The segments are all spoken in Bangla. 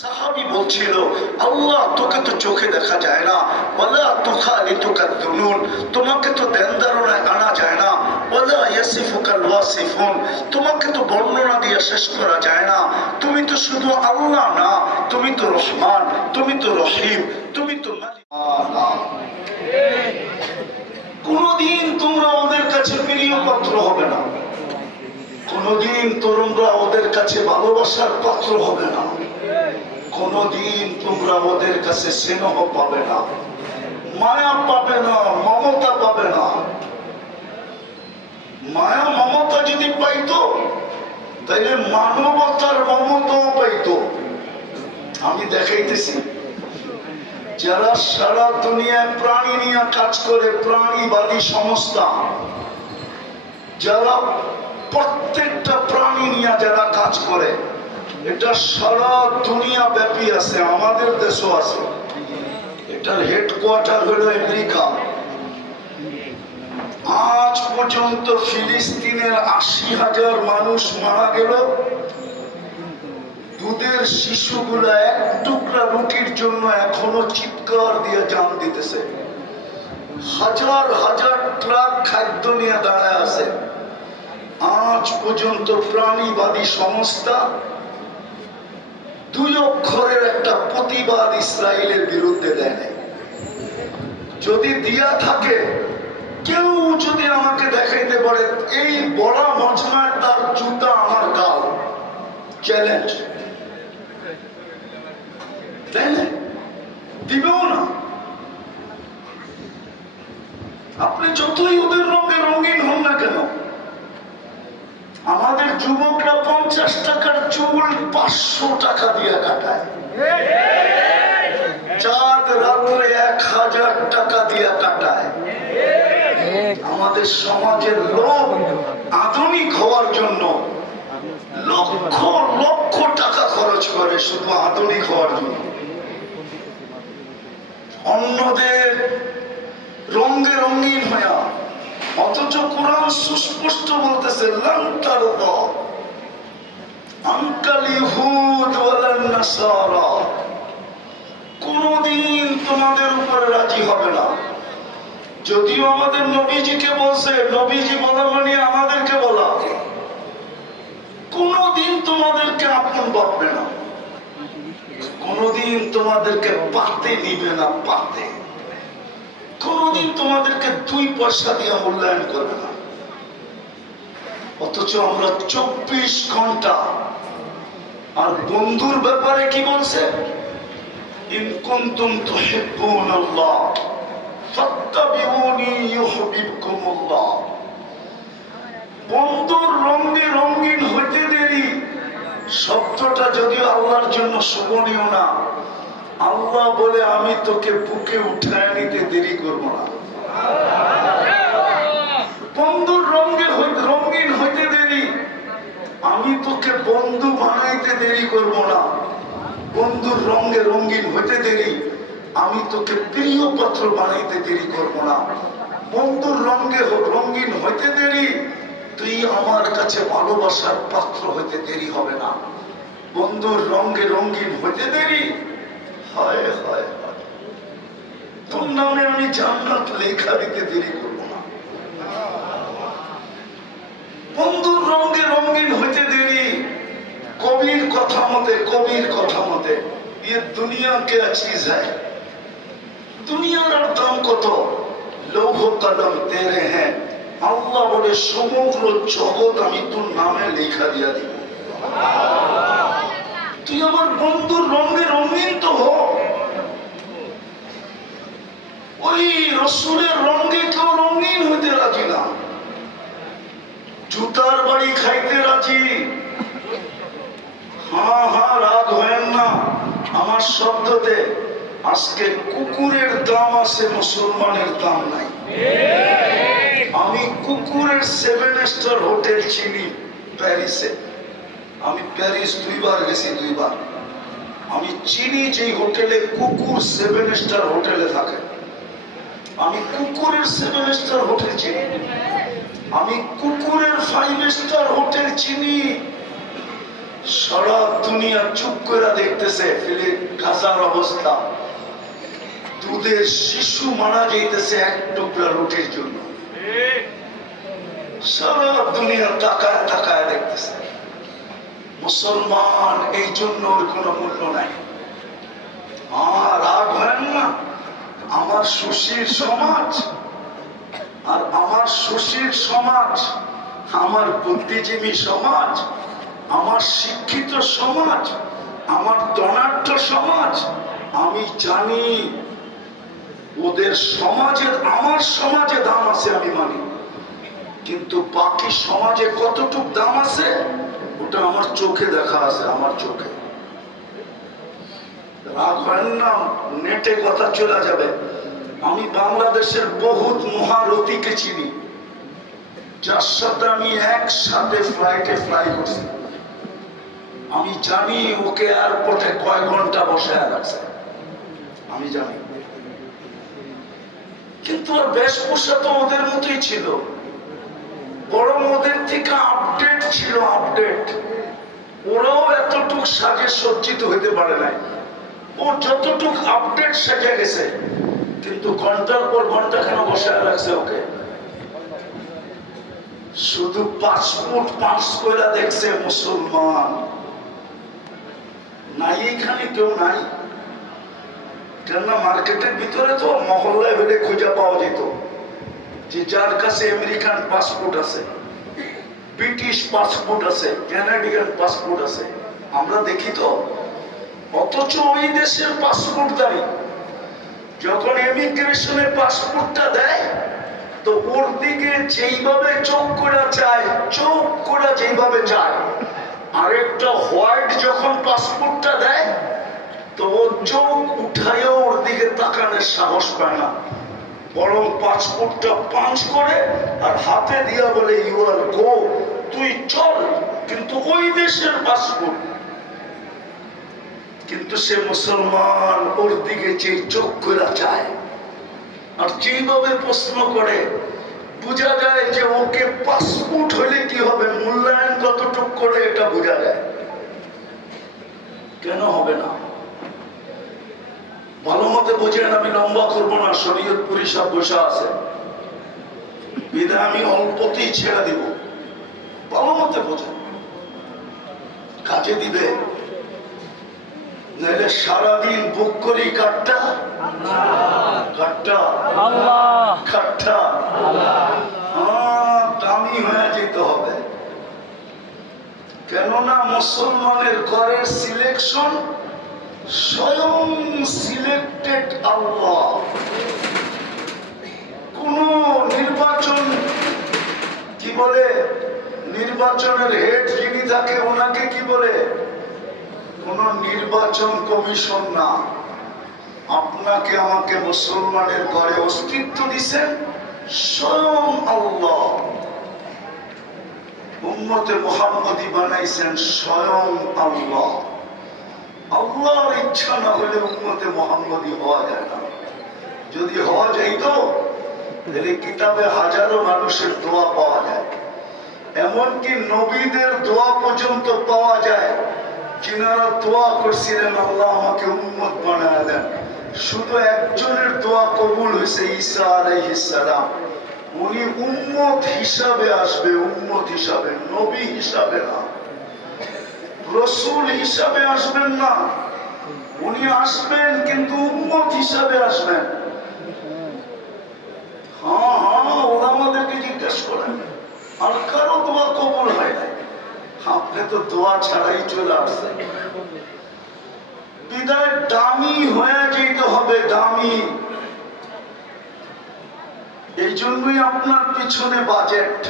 সাহাবি বলছিল, আল্লাহ, তোকে তো চোখে দেখা যায় না। ওয়ালা তুখালি তুকা দুনুন, তোমাকে তো দেন ধারণায় আনা যায় না। ইয়াসিফুকাল ওয়াসিফুন তোমাকে তো বর্ণনা দিয়ে শেষ করা যায় না। তুমি তো শুধু আল্লাহ না, তুমি তো রহমান, তুমি তো রহিম, তুমি তো কোনদিন তোমরা ওদের কাছে প্রিয় পাত্র হবে না। কোনদিন তোমরা ওদের কাছে ভালোবাসার পাত্র হবে না। কোনদিন তোমরা ওদের কাছে স্নেহ পাবে না, মায়া পাবে না, মমতা পাবে না। মায়া, মমতা যদি পাইতো তাহলে মানবতার মমতাও পাইতো। আমি দেখাইতেছি, যারা সারা দুনিয়ায় প্রাণী নিয়ে কাজ করে, প্রাণীবাদী সংস্থা, যারা প্রত্যেকটা প্রাণী নিয়ে যারা কাজ করে এটা সারা দুনিয়া ব্যাপী আছে, আমাদের দেশও আছে। এটার হেডকোয়ার্টার হলো আমেরিকা। আজ পর্যন্ত ফিলিস্তিনের আশি হাজার মানুষ মারা গেল। দুধের শিশুগুলা এক টুকরা রুটির জন্য এখনও চিৎকার দিয়ে জান দিতেছে। হাজার হাজার ট্রাক খাদ্য নিয়ে দাঁড়ায় আছে। আজ পর্যন্ত প্রাণীবাদী সংস্থা দুই অক্ষরের একটা প্রতিবাদ ইসরায়েলের বিরুদ্ধে দেয়। যদি দিয়া থাকে, কেউ যদি আমাকে দেখাইতে পারে, এই বড় মজমার তার জুতা আমার গাল। চ্যালেঞ্জ দিবেও না। আপনি যতই ওদের রঙে রঙিন হন না কেন আমাদের যুবকরা পঞ্চাশ টাকার চুল পাঁচশো টাকা দিয়ে কাটায়। এক হাজার টাকা দিয়ে কাটায়। আমাদের সমাজের লোক আধুনিক হওয়ার জন্য লক্ষ লক্ষ টাকা খরচ করে শুধু আধুনিক হওয়ার জন্য। অন্যদের রঙে রঙিন হইয়া অথচ কোরআন সুস্পষ্ট বলতেছে লঙ্কার কোনদিন তোমাদের উপরে রাজি হবে না। যদিও আমাদের নবীজিকে বলছে, নবীজি বলা মানে আমাদেরকে বলা। কোনদিন তোমাদেরকে আপন ভাববে না। কোনদিন তোমাদেরকে পাতে নিবে না, পাতে। কোনদিন তোমাদেরকে দুই পয়সা দিয়ে মূল্যায়ন করবে না। অথচ আমরা চব্বিশ ঘণ্টা আর বন্ধুর ব্যাপারে কি বলছে? শব্দটা যদিও আল্লাহর জন্য শোভনীয় না আল্লাহ বলে, আমি তোকে বুকে উঠায় নিতে দেরি করব না। বন্ধুর রঙে রঙিন হইতে দেরি। আমি তোকে বন্ধু বানাইতে দেরি করব না। বন্ধুর রঙে রঙিন হইতে দেরি। আমি তোকে প্রিয় পাত্র বানাইতে দেরি করব না। বন্ধুর রঙে রঙিন হইতে দেরি। তুই আমার কাছে ভালোবাসার পাত্র হইতে দেরি হবে না। বন্ধুর রঙে রঙিন হইতে দেরি। তোর নামে আমি জান্নাত লেখা দিতে দেরি করব না। বন্ধুর রঙে রঙিন হইতে দেরি। কবির কথা মতে, কবির কথা মতে ইয়ে হ্যাঁ দুনিয়ার আর দাম কত? লৌহ তেরে হ্যাঁ। আল্লাহ বলে, সমগ্র জগৎ আমি তোর নামে লেখা দিয়া দিব। তুই আমার বন্ধুর রঙে রঙিন তো হোক ওই রসুলের রঙে কেউ রঙিন হইতে রাজি না। জুতার বাড়ি খাইতে রাজি। হা হ্যাঁ রাগ হয় না আমার শব্দতে। আজকে কুকুরের দাম আছে, মুসলমানের দাম নাই। আমি কুকুরের সেভেন স্টার হোটেল চিনি, প্যারিসে। আমি প্যারিস দুইবার গেছি, দুইবার। আমি চিনি যে হোটেলে কুকুর সেভেন স্টার হোটেলে থাকে। আমি কুকুরের সেভেন স্টার হোটেল চিনি। আমি কুকুরের ফাইভ স্টার হোটেল চিনি। সারা দুনিয়া চুপ করে দেখতেছে, ফেলে গাজার অবস্থা। দুধের শিশু মারা যাইতেছে এক টুকরা রুটির জন্য। সারা দুনিয়া তাকায় তাকায় দেখতেছে। মুসলমান এই জন্য ওর কোনো মূল্য নাই। আর রাগ হয় না? আমার সুশীল সমাজ আর আমার সুশীল সমাজ, আমার বুদ্ধিজীবী সমাজ, আমার শিক্ষিত সমাজ, আমার ধনাঢ্য সমাজ, আমি জানি ওদের সমাজের, আমার সমাজে দাম আছে আমি মানি। কিন্তু বাকি সমাজে কতটুক দাম আছে, ওটা আমার চোখে দেখা আছে, আমার চোখে। নেটে কথা চলে যাবে। আমি বাংলাদেশের বহুত মহারথীকে চিনি। যার সাথে আমি একসাথে ফ্লাইটে ফ্লাই করছি। আমি জানি ওকে এয়ারপোর্টে কয় ঘণ্টা বসে রাখছে। আমি জানি। কিন্তু ওর বেশভূষা তো ওদের মতোই ছিল। বরং ওদের থেকে আপডেট ছিল আপডেট ওরাও এতটুক সাজে সজ্জিত হইতে পারে নাই। ও যতটুক আপডেট সেজে গেছে, কিন্তু ঘণ্টার পর ঘণ্টা কেন বসায় রাখছে ওকে? শুধু পাসপোর্ট পাস করে দেখছে মুসলমান। নাই এখানে কেউ নাই। কেননা মার্কেটের ভিতরে তো মহল্লায় হলে খুঁজে পাওয়া যেত যে যার কাছে আমেরিকান পাসপোর্ট আছে, ব্রিটিশ পাসপোর্ট আছে ক্যানাডিয়ান পাসপোর্ট আছে। আমরা দেখি তো অথচ ওই দেশের পাসপোর্ট দাঁড়ি যখন ইমিগ্রেশনের পাসপোর্টটা দেয়, তো ওর দিকে যেইভাবে চোখ করে চায় চোখ করে যেইভাবে চায় আরেকটা হোয়াইট যখন পাসপোর্টটা দেয়, তো ও চোখ উঠাইও ওর দিকে তাকানোর সাহস পায় না। বরং পাসপোর্টটা পাঞ্চ করে আর হাতে দিয়া বলে ইউ আর গো তুই চল। কিন্তু ওই দেশের পাসপোর্ট কিন্তু সে মুসলমান ওর দিকে যে চোখ করে চায়, আর যেইভাবে প্রশ্ন করে, বোঝা যায় যে ওকে পাসপোর্ট হলে কি হবে, মূল্যায়ন কতটুক করে এটা বোঝা যায়। কেন হবে না? ভালো মতে বুঝেন আমি লম্বা করব না শরীয়ত পরিষদ বসে আছে। বিধায় আমি অল্পতেই ছেড়ে দিব। ভালো মতে বোঝেন। কাজে দিবে। নাহলে সারাদিন বুক করি কাঠটা কাঠটা আল্লাহ। কাঠটা দামি হয়ে যেতে হবে। কেননা মুসলমানের ঘরের সিলেকশন স্বয়ং সিলেক্টেড আল্লাহ। কোন নির্বাচন কি বলে? নির্বাচনের হেড যিনি থাকে ওনাকে কি বলে? কোন নির্বাচন কমিশন না। আপনাকে আমাকে মুসলমানের ঘরে অস্তিত্ব দিছেন স্বয়ং আল্লাহ। উম্মতে মোহাম্মদী বানাইছেন স্বয়ং আল্লাহ। আল্লাহর ইচ্ছা না হলে উম্মতে মোহাম্মদী হওয়া যায় না। যদি হওয়া যাইতো, তাহলে কিতাবে হাজারো মানুষের দোয়া পাওয়া যায়। এমনকি নবীদের দোয়া পর্যন্ত পাওয়া যায়। যিনারা দোয়া করছিলেন, আল্লাহ আমাকে উম্মত বানায় দেন। শুধু একজনের দোয়া কবুল হয়েছে, ঈসা আলাইহিসসালাম উনি উম্মত হিসাবে আসবে, উম্মত হিসাবে, নবী হিসাবে না। রসুল হিসাবে আসবেন না। উনি আসবেন, কিন্তু উম্মত হিসাবে আসবেন। হ্যাঁ হ্যাঁ ওরা আমাদেরকে জিজ্ঞেস করেন, আর কারও দোয়া কবুল হয় নাই আপনি তো দোয়া ছাড়াই চলে আসছেন। বিদায় দামি হয়ে যেতে হবে, দামি। এই জন্যই আপনার পিছনে বাজেট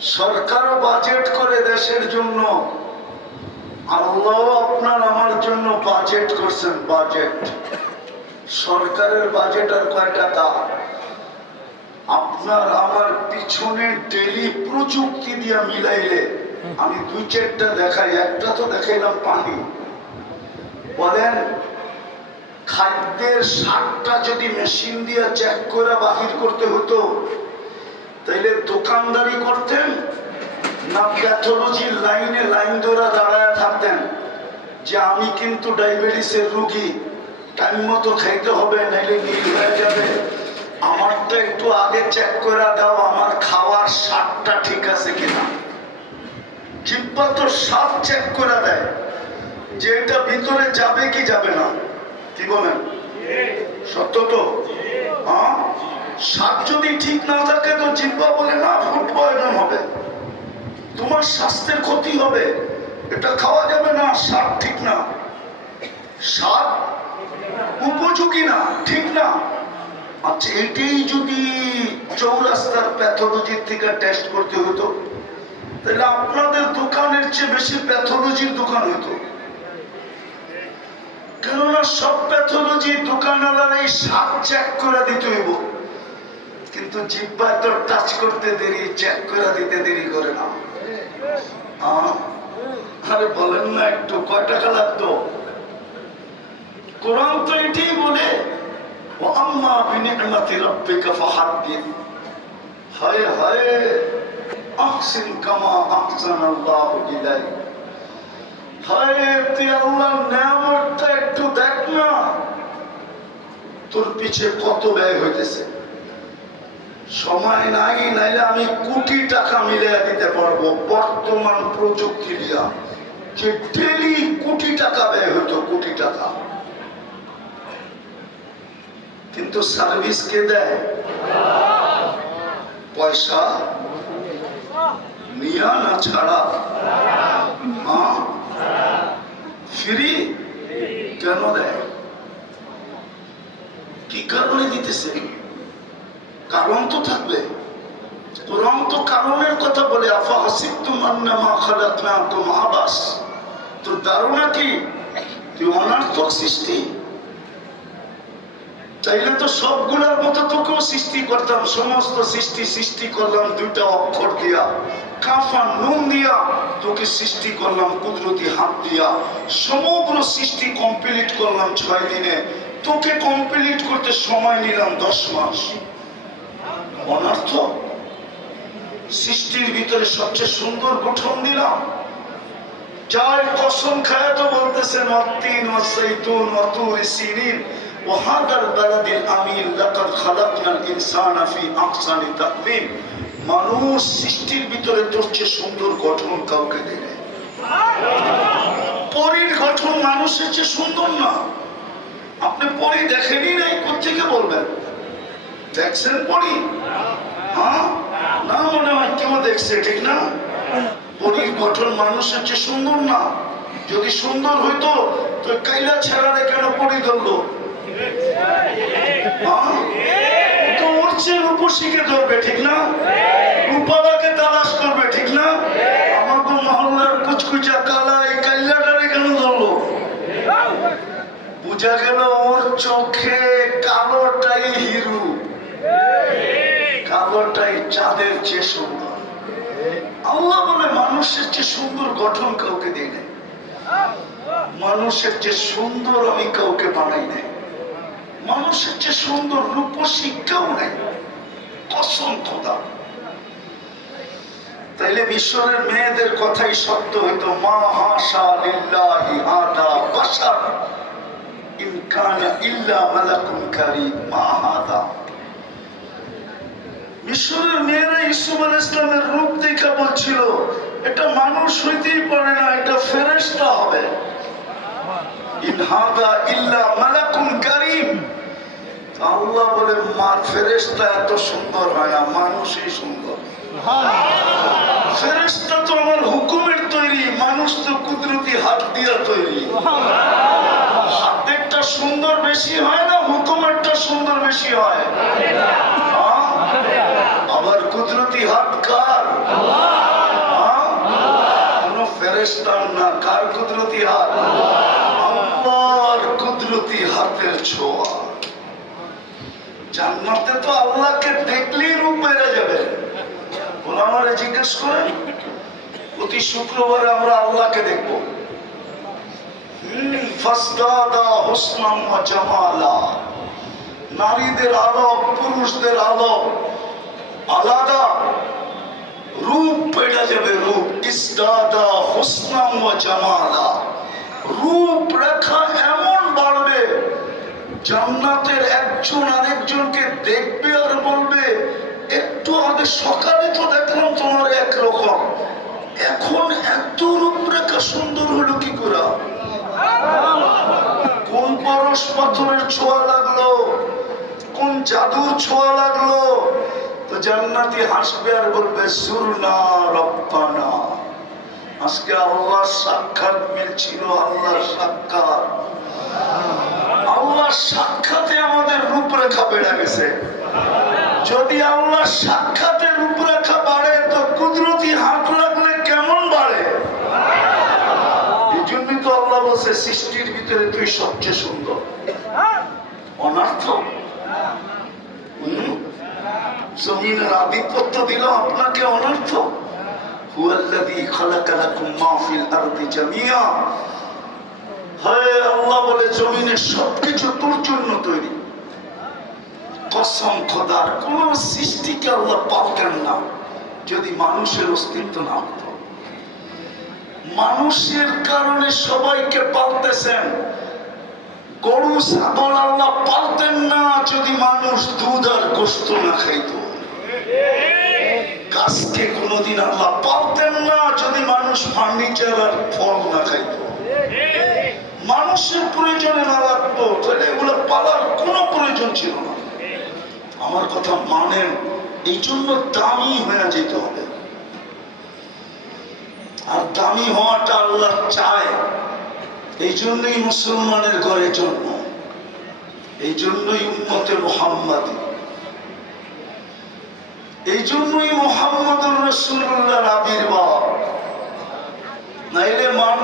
সরকারও বাজেট করে দেশের জন্য। আল্লাহ আপনার আমার জন্য বাজেট করছেন বাজেট সরকারের বাজেট আর কয় টাকা? আপনার আমার পিছনে ডেলি প্রযুক্তি দিয়া মিলাইলে আমি দুই চারটা দেখাই, একটা তো দেখাইলাম পানি। বলেন, খাদ্যের সারটা যদি মেশিন দিয়ে চেক করে বাহির করতে হতো, তাইলে দোকানদারি করতেন না প্যাথোলজির লাইনে লাইন ধরে দাঁড়ায় থাকতেন? যে আমি কিন্তু ডায়াবেটিসের রুগী টাইম মতো খাইতে হবে, নাইলে নীল হয়ে যাবে। আমারটা একটু আগে চেক করে দাও, আমার খাওয়ার স্বাদটা ঠিক আছে কিনা। জিব্বা তো স্বাদ চেক করে দেয়। যে এটা ভিতরে যাবে কি যাবে না। কি বলেন? সত্য তো? হ্যাঁ? স্বাদ যদি ঠিক না থাকে তো জিব্বা বলে, না ফুড পয়জন হবে। তোমার স্বাস্থ্যের ক্ষতি হবে। এটা খাওয়া যাবে না স্বাদ ঠিক না। স্বাদ উপযোগী না, ঠিক না। আচ্ছা এটাই যদি চৌরাস্তার প্যাথোলজির থেকে টেস্ট করতে হতো? তাহলে আপনাদের দোকানের চেয়ে বেশি প্যাথোলজির দোকান হতো কেননা সব প্যাথোলজি দোকানওয়ালার এই স্বাদ চেক করে দিতে হইব। কিন্তু জিব্বায় তো টাচ করতে দেরি চেক করে দিতে দেরি করে না। আরে বলেন না একটু, কয় টাকা লাগতো? কোরআন তো এটাই বলে ও আম্মা রাব্বিকা ফাহাদ্দিস। হায় হায়। আহসিন কামা আহসানাল্লাহু ইলাইক হায় তুই আল্লাহর নিয়ামতটা একটু দেখ না। তোর পিছে কত ব্যয় হইতেছে। সময় নাই, নাইলে আমি কোটি টাকা মিলিয়ে দিতে পারব বর্তমান প্রযুক্তি দিয়া। যে ডেলি কোটি টাকা ব্যয় হতো কোটি টাকা। কিন্তু সার্ভিস কে দেয়? পয়সা। নিয়া না ছাড়া হ্যাঁ ফ্রি কেন দেয় কি কারণে দিতেছে কারণ তো থাকবে কোরআন তো কারণের কথা বলে আফা হাসিবতুম আন্নামা খালাকনাকুম আবাস তো ধারণা কি তুই অনার্থক সৃষ্টি তাইলে তো সবগুলোর মতো তোকেও সৃষ্টি করতাম, সমস্ত সৃষ্টি সৃষ্টি করলাম দুইটা অক্ষর দিয়া। কাফা নুন দিয়া তোকে সৃষ্টি করলাম, কুদরতি হাত দিয়া। সমগ্র সৃষ্টি কমপ্লিট করলাম ছয় দিনে। তোকে কমপ্লিট করতে সময় নিলাম দশ মাস। অনর্থ, সৃষ্টির ভিতরে সবচেয়ে সুন্দর গঠন দিলাম। যার কসম খায় তো ওয়াতুর সিনিন وهذا البلد الأمين لقد خلقنا الإنسان في أحسن تقويم মানুষ সৃষ্টির ভিতরে তোর চেয়ে সুন্দর গঠন কাউকে দেয় নাই। পরীর গঠন মানুষের চেয়ে সুন্দর না আপনি পরি দেখেনি নাই কোথেকে বলবেন দেখছেন পরি হ্যাঁ না মনে হয় কেউ দেখছে ঠিক না পরীর গঠন মানুষের চেয়ে সুন্দর না যদি সুন্দর হইতো তো কাইলা ছেড়ারে কেন পরি ধরলো হ্যাঁ? হিরু। কালোটাই চাঁদের চেয়ে সুন্দর। মানুষের চেয়ে সুন্দর গঠন কাউকে মানুষের চেয়ে সুন্দর আমি কাউকে বানাই নাই। মানুষের চেয়ে সুন্দর রূপসী কেউ নেই। কসম তাইলে মিশরের মেয়েদের কথাই সত্য হইতো মিশরের মেয়েরা ইসলামের রূপ দেখা বলছিল, এটা মানুষ হইতেই পারে না, এটা ফেরেস্তা হবে। ইন হাদা ইল্লা মালাকুন কারীম। আল্লাহ বলে মার ফেরেশতা এত সুন্দর হয় না মানুষই সুন্দর। ফেরেশতা তো আমার হুকুমের তৈরি মানুষ তো কুদরতি হাত দিয়া তৈরি। হাতেরটা সুন্দর বেশি হয় না হুকুমেরটা সুন্দর বেশি হয়? আবার কুদরতি হাত কার? কোন ফেরেশতার না কার কুদরতি হাত? কুদরতি হাতের ছোঁয়া, জান্নাতে তো আল্লাহকে দেখলেই রূপ বেড়ে যাবে। জিজ্ঞেস করেন, প্রতি শুক্রবারে আমরা আল্লাহকে দেখব। নারীদের পুরুষদের আলো আলাদা। রূপ যাবে, রূপ। ইসদাদা হোসনাম জামালা। রূপ রেখা এমন বাড়বে। জান্নাতের একজন আরেকজনকে দেখবে আর বলবে, একটু আগে সকালে তো দেখলাম তোমার একরকম। এখন এত রূপরেখা সুন্দর হলো কি করে? কোন পরশ পাথরের ছোঁয়া লাগল? কোন জাদুর ছোঁয়া লাগল? তো জান্নাতি হাসবে আর বলবে, সুরনা রব্বানা। আজকে আল্লাহর সাক্ষাৎ মিলছিল আল্লাহ সাক্ষাৎ। আল্লাহর সাক্ষাতে আমাদের রূপরেখা বেড়ে গেছে। যদি আল্লাহর সাক্ষাতে রূপরেখা বাড়ে, তো কুদরতি হাত লাগলে কেমন বাড়ে? এই তো আল্লাহ বলছে, সৃষ্টির ভিতরে তুই সবচেয়ে সুন্দর। অনার্থ। জমিনের আধিপত্য দিল আপনাকে অনর্থ। হুয়াল্লাযী খালাকা লাকুম মা ফিল আরদি জামিয়া। হায় আল্লাহ বলে জমিনের সবকিছু তোর জন্য তৈরি। কসম খোদার কোন সৃষ্টিকে আল্লাহ না, যদি মানুষের অস্তিত্ব না হতো। মানুষের কারণে সবাইকে পালতেছেন। গরু, ছাগল আল্লাহ পালতেন না, যদি মানুষ দুধ আর গোস্ত না খাইতো। গাছকে কোনোদিন আল্লাহ পালতেন না, যদি মানুষ ফার্নিচার আর ফল না খাইতো। মানুষের প্রয়োজনে না লাগতো তাহলে এগুলো পালার কোনো প্রয়োজন ছিল না। আমার কথা মানেন এই জন্য দামি হয়ে যেতে হবে। আর দামি হওয়াটা আল্লাহ চায় এই জন্যই মুসলমানের ঘরে জন্ম এই জন্যই উন্মতে মোহাম্মদ। এই জন্যই মোহাম্মদুর রসুল্লাহর আবির্ভাব।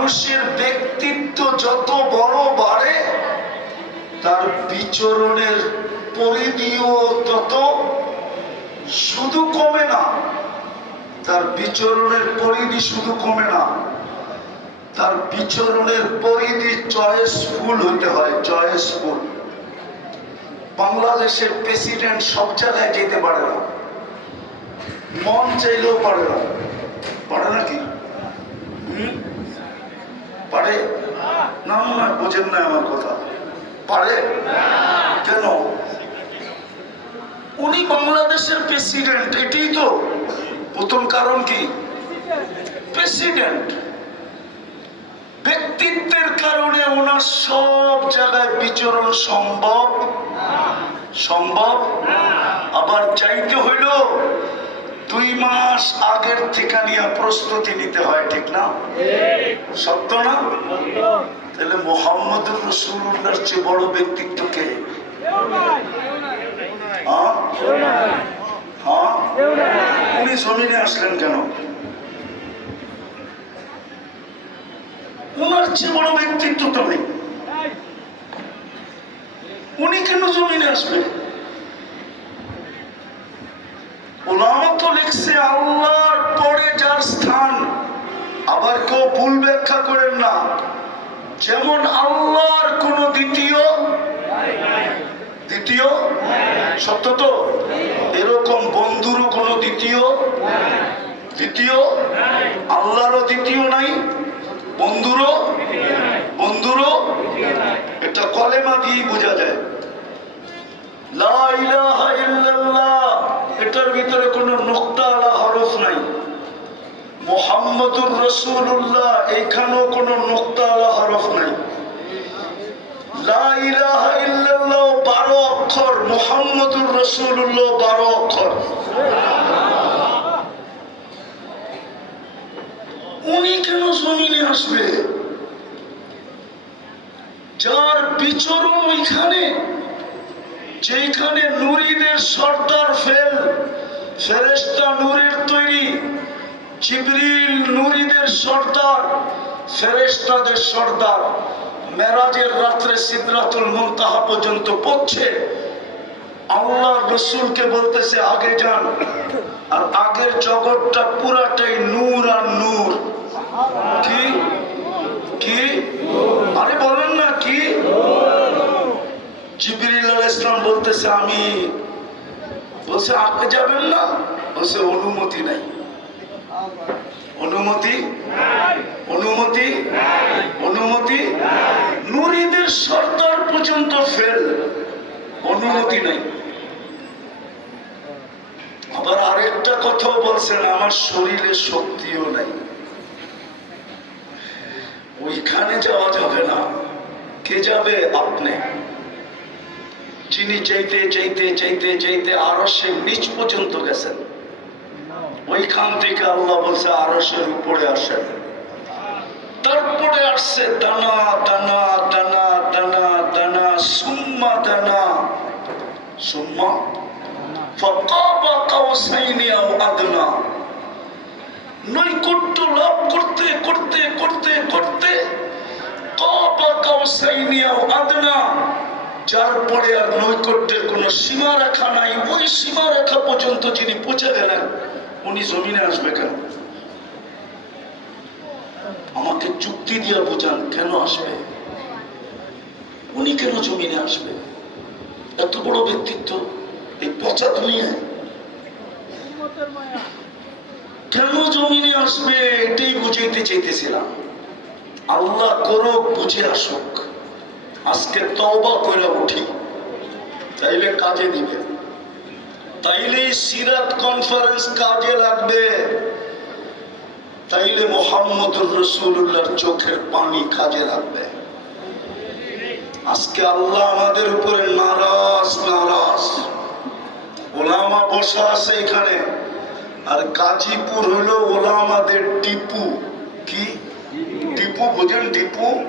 মানুষের ব্যক্তিত্ব যত বড় বাড়ে, তার বিচরণের পরিধিও তত শুধু কমে না। তার বিচরণের পরিধি শুধু কমে না। তার বিচরণের পরিধি চয়েসফুল হইতে হয়, চয়েসফুল। বাংলাদেশের প্রেসিডেন্ট সব জায়গায় যেতে পারে না। মন চাইলেও পারে না। পারে নাকি হুম? পারে? না না বোঝেন না আমার কথা। পারে? কেন? উনি বাংলাদেশের প্রেসিডেন্ট এটাই তো প্রথম কারণ কি? প্রেসিডেন্ট ব্যক্তিত্বের কারণে ওনার সব জায়গায় বিচরণ সম্ভব। সম্ভব? আবার চাইতে হইল দুই মাস আগের থেকে নিয়ে প্রস্তুতি নিতে হয়, ঠিক না? সত্য না? তাহলে মোহাম্মদুর রসুল্লাহর চেয়ে বড় ব্যক্তিত্ব কে? হ্যাঁ? হ্যাঁ? উনি জমিনে আসলেন কেন? ওনার চেয়ে বড় ব্যক্তিত্ব তো নেই। উনি কেন জমিনে আসবে ওলামা তো লিখছে আল্লাহর পরে যার স্থান। আবার কেউ ভুল ব্যাখ্যা করেন না। যেমন আল্লাহর কোন দ্বিতীয় দ্বিতীয়? সত্য তো? এরকম বন্ধুরও দ্বিতীয়? দ্বিতীয়? আল্লাহরও দ্বিতীয় নাই, বন্ধুরও? বন্ধুরও? এটা কলেমা দিয়েই বোঝা যায়। লা ইলাহা এটার ভিতরে কোনো নোক্তা আলা হরফ নাই। মোহাম্মদুর রসুল্লাহ এইখানেও কোনো নোক্তা আলা হরফ নাই। বারো অক্ষর। মোহাম্মদুর বারো অক্ষর। উনি কেন জমিনে আসবে? যার বিচরণ ওইখানে। যেখানে নুরিদের সর্দার ফেল ফেরেস্তা নূরের তৈরি, জিবরিল নুরিদের সর্দার ফেরেস্তাদের সর্দার, মেরাজের রাত্রে সিদ্রাতুল মুনতাহা পর্যন্ত পড়ছে। আল্লাহ রসুলকে বলতেছে, আগে যান। আর আগের জগৎটা পুরাটাই নূর আর নূর। কি? কি আরে বলেন না কি জিবরিল ইসলাম বলতেছে, আমি বলছে আগে যাবেন না? বলছে, অনুমতি নাই। অনুমতি অনুমতি অনুমতি নুরিদের সর্দার পর্যন্ত ফেল। অনুমতি নেই। আবার আরেকটা কথাও বলছেন, আমার শরীরে শক্তিও নাই। ওইখানে যাওয়া যাবে না। কে যাবে? আপনি। যিনি চাইতে চাইতে চাইতে চাইতে আরও সে নিচ পর্যন্ত গেছেন। ওইখান থেকে আল্লাহ বলছে আরসের উপরে আসেন। তারপরে আসছে দানা দানা দানা দানা দানা, সুম্মা দানা। সুম্মা? ফাকাবা কাউসাইনি আও আদনা। নৈকট্য লাভ করতে করতে করতে করতে কাবা কাউসাইনি আও আদনা। যার পরে আর নৈকট্যের কোনো সীমা রেখা নাই, ওই সীমা রেখা পর্যন্ত যিনি পৌঁছে গেলেন, উনি জমিনে আসবে কেন? আমাকে চুক্তি দিয়ে বোঝান, কেন আসবে? উনি কেন জমিনে আসবে? এত বড় ব্যক্তিত্ব, এই পচা দুনিয়ায়। কেন জমিনে আসবে? এটাই বুঝাইতে চাইতেছিলাম। আল্লাহ করুক, বুঝে আসুক। আজকে তওবা করে উঠি। তাইলে কাজে দিবে। তাইলে সিরাত কনফারেন্স কাজে লাগবে। তাইলে মোহাম্মদুর রসুল্লাহর চোখের পানি কাজে লাগবে। আজকে আল্লাহ আমাদের উপরে নারাজ নারাজ। ওলামা বসা আছে এখানে। আর গাজীপুর হলো ওলামাদের টিপু। কি? টিপু, বুঝেন টিপু?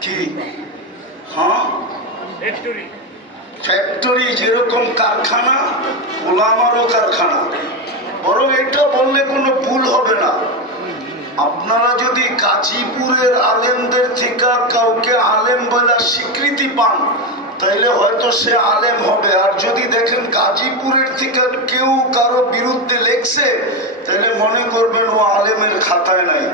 কি? হ্যাঁ? ফ্যাক্টরি যেরকম কারখানা ওলামারও কারখানা। বরং এটা বললে কোনো ভুল হবে না। আপনারা যদি গাজীপুরের আলেমদের থেকে কাউকে আলেম বলার স্বীকৃতি পান তাইলে হয়তো সে আলেম হবে। আর যদি দেখেন গাজীপুরের থেকে কেউ কারও বিরুদ্ধে লেখছে তাহলে মনে করবেন ও আলেমের খাতায় নাই।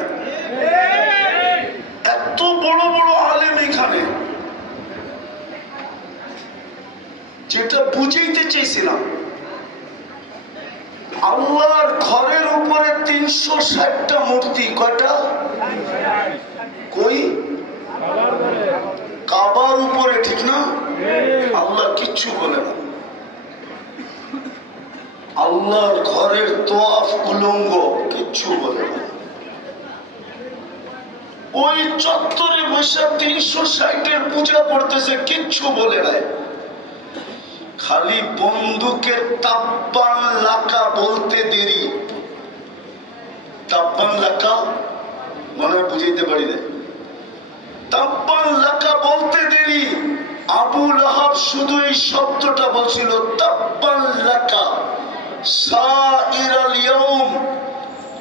এত বড় বড় আলেম এখানে যেটা বুঝাইতে চেয়েছিলাম আল্লাহর ঘরের উপরে তিনশো ষাটটা মূর্তি, কয়টা? কই? কাবার উপরে, ঠিক না? আল্লাহ কিচ্ছু বলে না। আল্লাহর ঘরের তোয়াফ, উলঙ্গ, কিচ্ছু বলে না। ওই চত্বরে বসে তিনশো ষাটের পূজা করতেছে, কিচ্ছু বলে নাই। খালি বন্দুকের তাপ্পান লাকা বলতে দেরি। তাপ্পান লাকা মনে বুঝাইতে পারি না তাপ্পান লাকা বলতে দেরি। আবু লাহাব শুধু এই শব্দটা বলছিল, তাপ্পান লাকা। সাইরাল ইয়াউম।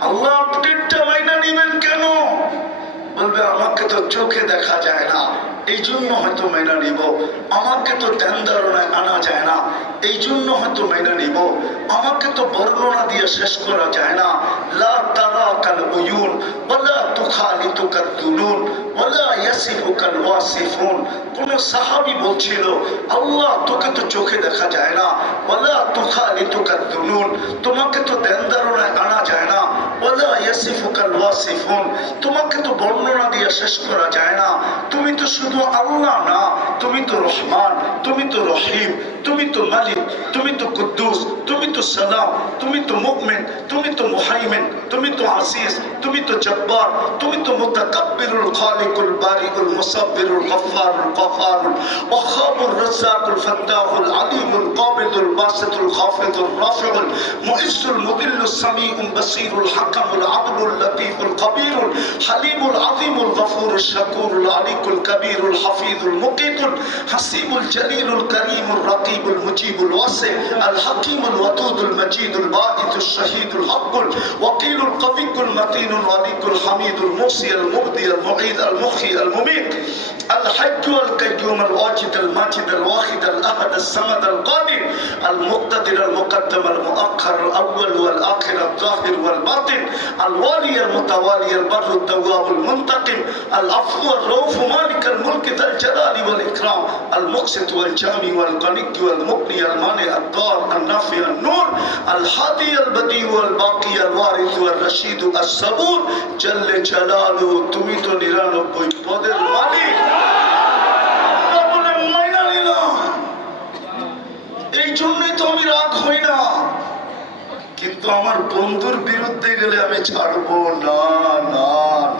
আল্লাহ আপডেটটা মাইনা নিবেন কেন? বলবে আমাকে তো চোখে দেখা যায় না। এই জন্য হয়তো মেনে নিব। আমাকে তো ধ্যান ধারণায় আনা যায় না। এই জন্য হয়তো মেনে নিব। আমাকে তো বর্ণনা দিয়ে শেষ করা যায় না। লা তারা কাল কাল ওয়ালা ইয়াসিফু কাল ওয়াসিফুন। কোন সাহাবী বলছিল, আল্লাহ, তোকে তো চোখে দেখা যায় না। ওয়ালা তুখালিতু কাল দুনুন, তোমাকে তো ধ্যান ধারণায় আনা যায় না। ওয়াসিফুন তোমাকে তো বর্ণনা দিয়ে শেষ করা যায় না তুমি তো শুধু আল্লাহ না তুমি তো রহমান তুমি তো রহিম তুমি তো মালিক তুমি তো কুদ্দুস তুমি তো সালাম তুমি তো মুকমিন তুমি তো মুহাইমিন তুমি তো আসিস তুমি তো জব্বার তুমি তো মুতাকাব্বিরুল খালিকুল বারিকুল মুসাব্বিরুল গফফারুল গফারুল ওয়াহাবুর রাজ্জাকুল ফাত্তাহুল আলিমুল কাবিদুল বাসিতুল খাফিদুল রাফিউল মুইসুল মুদিল্লুস সামিউল বাসিরুল হাকামুল الرحمن اللطيف القبير الحليم العظيم الغفور الشكور العليق الكبير الحفيظ المقيت الحسيب الجليل الكريم الرقيب المجيب الواسع الحكيم الوطود المجيد الباعث الشهيد الحق الوكيل القوي المتين الوليك الحميد الموصي المبدي المعيد المخي المميت الحج القيوم الواجد الماجد الواحد الأحد الصمد القادر المقتدر المقدم المؤخر الأول والآخر الظاهر والباطن الوالي المتوالي البر التواب المنتقم العفو الرؤوف مالك الملك ذا الجلال والاكرام المقسط والجامي والغني والمغني المانع الضار النافع النور الهادي البديع والباقي الوارث والرشيد الصبور جل جلاله তুমি তো নিরানব্বই পদের মালিক আমরা বলে মাইনা নিলাম এই জন্যই তো আমি রাগ হই না কিন্তু আমার বন্ধুর বিরুদ্ধে গেলে আমি ছাড়বো না না